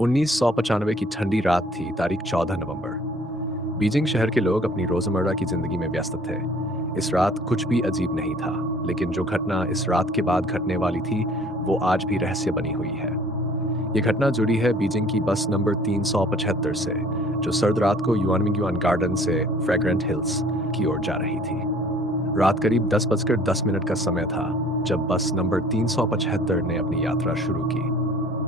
1995 की ठंडी रात थी, तारीख 14 नवंबर। बीजिंग शहर के लोग अपनी रोजमर्रा की जिंदगी में व्यस्त थे। इस रात कुछ भी अजीब नहीं था, लेकिन जो घटना इस रात के बाद घटने वाली थी, वो आज भी रहस्य बनी हुई है। ये घटना जुड़ी है बीजिंग की बस नंबर 375 से, जो सर्द रात को युआनमिंग्युआन गार्डन से फ्रेग्रेंट हिल्स की ओर जा रही थी। रात करीब 10 बजकर 10 मिनट का समय था जब बस नंबर 375 ने अपनी यात्रा शुरू की।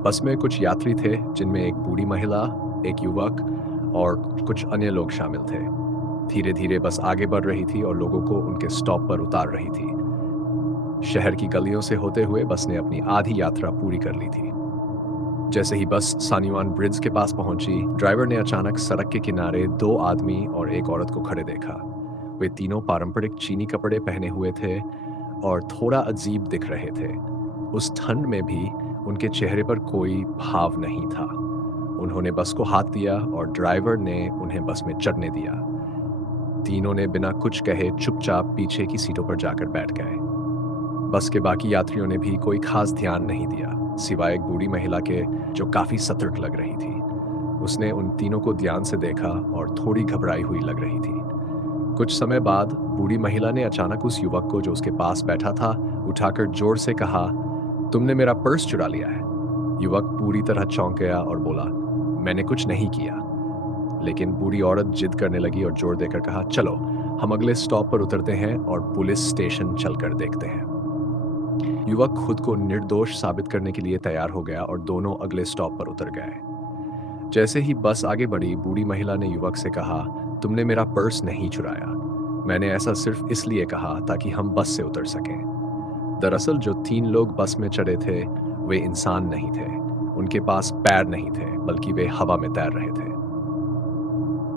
बस में कुछ यात्री थे, जिनमें एक बूढ़ी महिला, एक युवक और कुछ अन्य लोग शामिल थे। धीरे धीरे बस आगे बढ़ रही थी और लोगों को उनके स्टॉप पर उतार रही थी। शहर की गलियों से होते हुए बस ने अपनी आधी यात्रा पूरी कर ली थी। जैसे ही बस सान्युआन ब्रिज के पास पहुंची, ड्राइवर ने अचानक सड़क के किनारे दो आदमी और एक औरत को खड़े देखा। वे तीनों पारंपरिक चीनी कपड़े पहने हुए थे और थोड़ा अजीब दिख रहे थे। उस ठंड में भी उनके चेहरे पर कोई भाव नहीं था। उन्होंने बस को हाथ दिया और ड्राइवर ने उन्हें बस में चढ़ने दिया। तीनों ने बिना कुछ कहे चुपचाप पीछे की सीटों पर जाकर बैठ गए। बस के बाकी यात्रियों ने भी कोई खास ध्यान नहीं दिया, सिवाय एक बूढ़ी महिला के, जो काफी सतर्क लग रही थी। उसने उन तीनों को ध्यान से देखा और थोड़ी घबराई हुई लग रही थी। कुछ समय बाद बूढ़ी महिला ने अचानक उस युवक को, जो उसके पास बैठा था, उठाकर जोर से कहा, तुमने मेरा पर्स चुरा लिया है। युवक पूरी तरह चौंक गया और बोला, मैंने कुछ नहीं किया। लेकिन बूढ़ी औरत जिद करने लगी और जोर देकर कहा, चलो हम अगले स्टॉप पर उतरते हैं और पुलिस स्टेशन चलकर देखते हैं। युवक खुद को निर्दोष साबित करने के लिए तैयार हो गया और दोनों अगले स्टॉप पर उतर गए। जैसे ही बस आगे बढ़ी, बूढ़ी महिला ने युवक से कहा, तुमने मेरा पर्स नहीं चुराया। मैंने ऐसा सिर्फ इसलिए कहा ताकि हम बस से उतर सकें। दरअसल जो तीन लोग बस में चढ़े थे, वे इंसान नहीं थे। उनके पास पैर नहीं थे, बल्कि वे हवा में तैर रहे थे।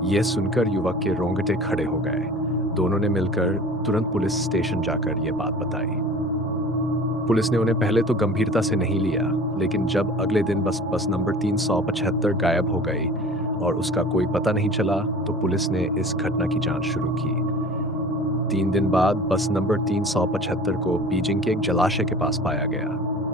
यह सुनकर युवक के रोंगटे खड़े हो गए। दोनों ने मिलकर तुरंत पुलिस स्टेशन जाकर यह बात बताई। पुलिस ने उन्हें पहले तो गंभीरता से नहीं लिया, लेकिन जब अगले दिन बस नंबर 375 गायब हो गई और उसका कोई पता नहीं चला, तो पुलिस ने इस घटना की जांच शुरू की। 3 दिन बाद बस नंबर 375 को बीजिंग के एक जलाशय के पास पाया गया।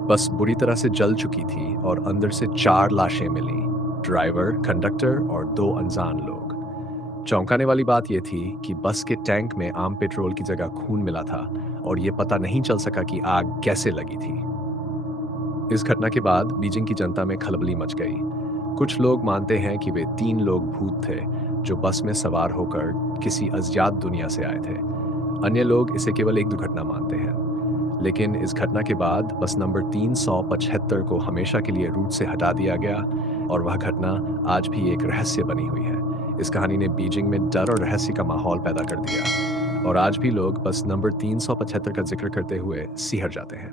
बस बुरी तरह से जल चुकी थी और अंदर से 4 लाशें मिली, ड्राइवर, कंडक्टर और 2 अनजान लोग। चौंकाने वाली बात यह थी कि बस के टैंक में आम पेट्रोल की जगह खून मिला था और ये पता नहीं चल सका कि आग कैसे लगी थी। इस घटना के बाद बीजिंग की जनता में खलबली मच गई। कुछ लोग मानते हैं कि वे 3 लोग भूत थे, जो बस में सवार होकर किसी अज्ञात दुनिया से आए थे। अन्य लोग इसे केवल एक दुर्घटना मानते हैं। लेकिन इस घटना के बाद बस नंबर 375 को हमेशा के लिए रूट से हटा दिया गया और वह घटना आज भी एक रहस्य बनी हुई है। इस कहानी ने बीजिंग में डर और रहस्य का माहौल पैदा कर दिया और आज भी लोग बस नंबर 375 का जिक्र करते हुए सिहर जाते हैं।